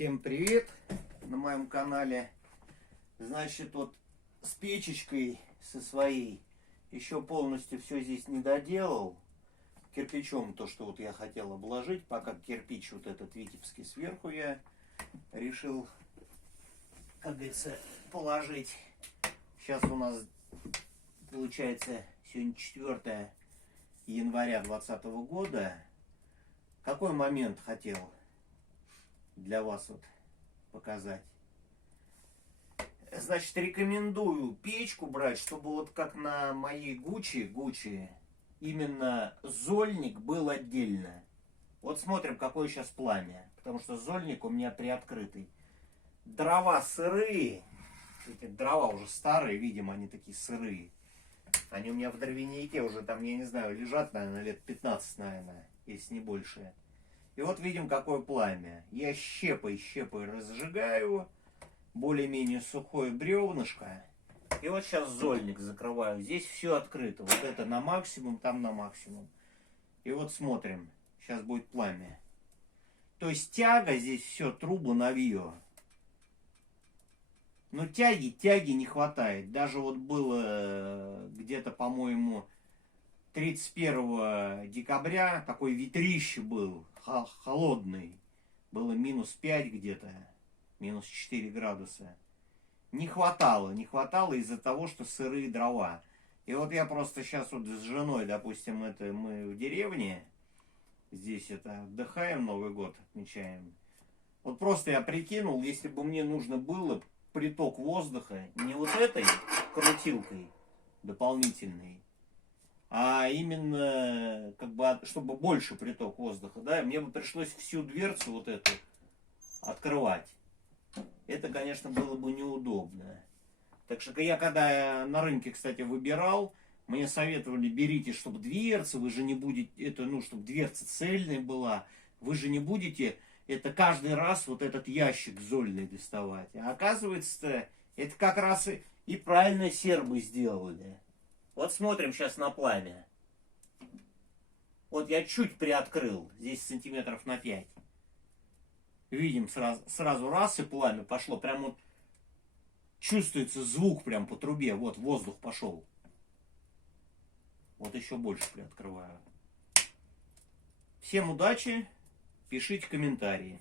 Всем привет на моем канале. Значит, вот с печечкой со своей еще полностью все здесь не доделал. Кирпичом то, что вот я хотел обложить, пока кирпич вот этот витебский сверху я решил, как говорится, положить. Сейчас у нас получается сегодня 4 января 2020 года. Какой момент хотел для вас вот показать? Значит, рекомендую печку брать, чтобы вот как на моей Гуччи именно зольник был отдельно. Вот смотрим, какое сейчас пламя, потому что зольник у меня приоткрытый. Дрова сырые, эти дрова уже старые, видимо, они такие сырые. Они у меня в дровянике уже там, я не знаю, лежат, наверное, лет 15, наверное, если не больше. И вот видим, какое пламя. Я щепой разжигаю, более-менее сухое бревнышко. И вот сейчас зольник закрываю. Здесь все открыто. Вот это на максимум, там на максимум. И вот смотрим. Сейчас будет пламя. То есть тяга здесь все, трубы навье. Но тяги не хватает. Даже вот было где-то, по-моему, 31 декабря такой ветрище был, холодный. Было -5 где-то, -4 градуса. Не хватало из-за того, что сырые дрова. И вот я просто сейчас вот с женой, допустим, это мы в деревне, здесь это отдыхаем, Новый год отмечаем. Вот просто я прикинул, если бы мне нужно было приток воздуха не вот этой крутилкой дополнительной, а именно, как бы, чтобы больше приток воздуха, да, мне бы пришлось всю дверцу вот эту открывать. Это, конечно, было бы неудобно. Так что я когда на рынке, кстати, выбирал, мне советовали, берите, чтобы дверца, вы же не будете, это, ну, чтобы дверца цельная была, вы же не будете это каждый раз вот этот ящик зольный доставать. А оказывается, это как раз и правильно сербы сделали. Вот смотрим сейчас на пламя. Вот я чуть приоткрыл, здесь сантиметров на 5. Видим сразу раз, и пламя пошло. Прям вот чувствуется звук прям по трубе. Вот воздух пошел. Вот еще больше приоткрываю. Всем удачи, пишите комментарии.